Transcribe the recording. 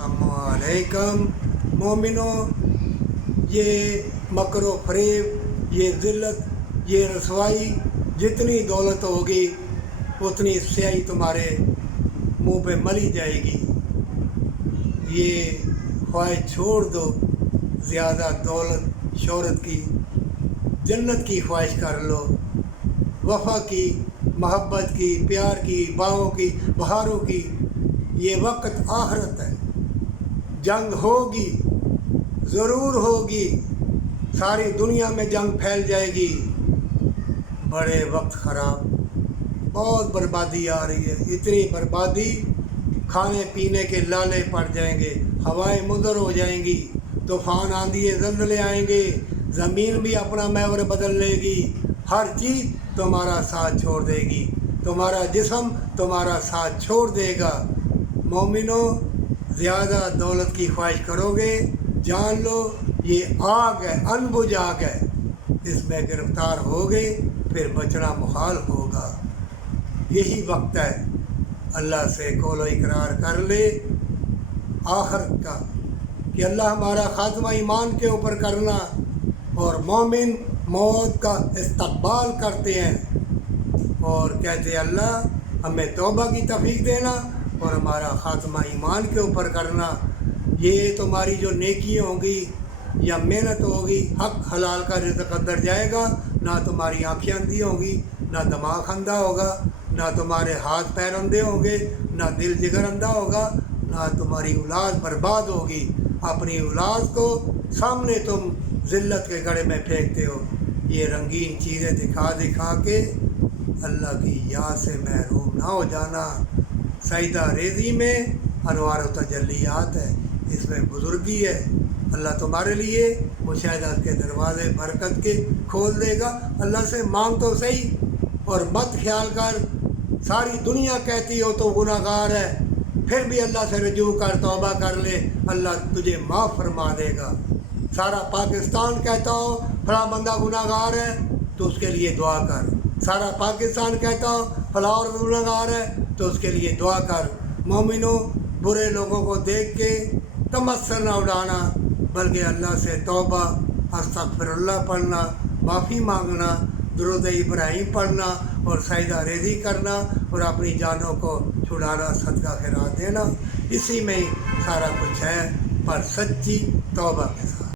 अस्सलामुअलैकुम मोमिनो, ये मकरो फरेब, ये ज़िल्लत, ये रसवाई, जितनी दौलत होगी उतनी स्याही तुम्हारे मुंह पे मली जाएगी। ये ख्वाहिश छोड़ दो ज़्यादा दौलत शोहरत की, जन्नत की ख्वाहिश कर लो, वफ़ा की, मोहब्बत की, प्यार की, बाहों की, बहारों की। ये वक्त आखिरत है, जंग होगी, ज़रूर होगी, सारी दुनिया में जंग फैल जाएगी। बड़े वक्त ख़राब, बहुत बर्बादी आ रही है, इतनी बर्बादी, खाने पीने के लाले पड़ जाएंगे, हवाएं मुदर हो जाएंगी, तूफ़ान आंधिए ज़लज़ले आएंगे, ज़मीन भी अपना महवर बदल लेगी, हर चीज़ तुम्हारा साथ छोड़ देगी, तुम्हारा जिस्म तुम्हारा साथ छोड़ देगा। मोमिनो, ज़्यादा दौलत की ख्वाहिश करोगे, जान लो ये आग है, अनबुझ आग है, इसमें गिरफ्तार होगे फिर बचना मुहाल होगा। यही वक्त है अल्लाह से कौलो इकरार कर ले आखिरत का कि अल्लाह हमारा खात्मा ईमान के ऊपर करना, और मोमिन मौत का इस्तकबाल करते हैं और कहते हैं अल्लाह हमें तौबा की तौफीक देना और हमारा खात्मा ईमान के ऊपर करना। ये तुम्हारी जो नेकी होंगी या मेहनत होगी, हक हलाल का रिज़्क़ अंदर जाएगा, ना तुम्हारी आँखें अंधी होंगी, ना दिमाग अंधा होगा, ना तुम्हारे हाथ पैर अंधे होंगे, ना दिल जिगर अंधा होगा, ना तुम्हारी औलाद बर्बाद होगी। अपनी औलाद को सामने तुम ज़िल्लत के गड़े में फेंकते हो। ये रंगीन चीज़ें दिखा दिखा के अल्लाह की याद से महरूम ना हो जाना। सईदा रेज़ी में अनवार तजल्लियात है, इसमें बुज़ुर्गी है। अल्लाह तुम्हारे लिए मुशाहिदात के दरवाज़े बरकत के खोल देगा। अल्लाह से मांग तो सही, और मत ख्याल कर सारी दुनिया कहती हो तो गुनाहगार है, फिर भी अल्लाह से रजू कर, तौबा कर ले, अल्लाह तुझे माफ़ फरमा देगा। सारा पाकिस्तान कहता हो फला बंदा गुनाहगार है तो उसके लिए दुआ कर, सारा पाकिस्तान कहता हो फला और गुनाहगार है तो उसके लिए दुआ कर। मोमिनो, बुरे लोगों को देख के तमस्सर न उड़ाना, बल्कि अल्लाह से तौबा, अस्तगफिरुल्लाह पढ़ना, माफ़ी मांगना, दुरूद इब्राहीम पढ़ना और सईदा रेज़ी करना और अपनी जानों को छुड़ाना, सदका खैरात देना। इसी में सारा कुछ है, पर सच्ची तौबा के साथ।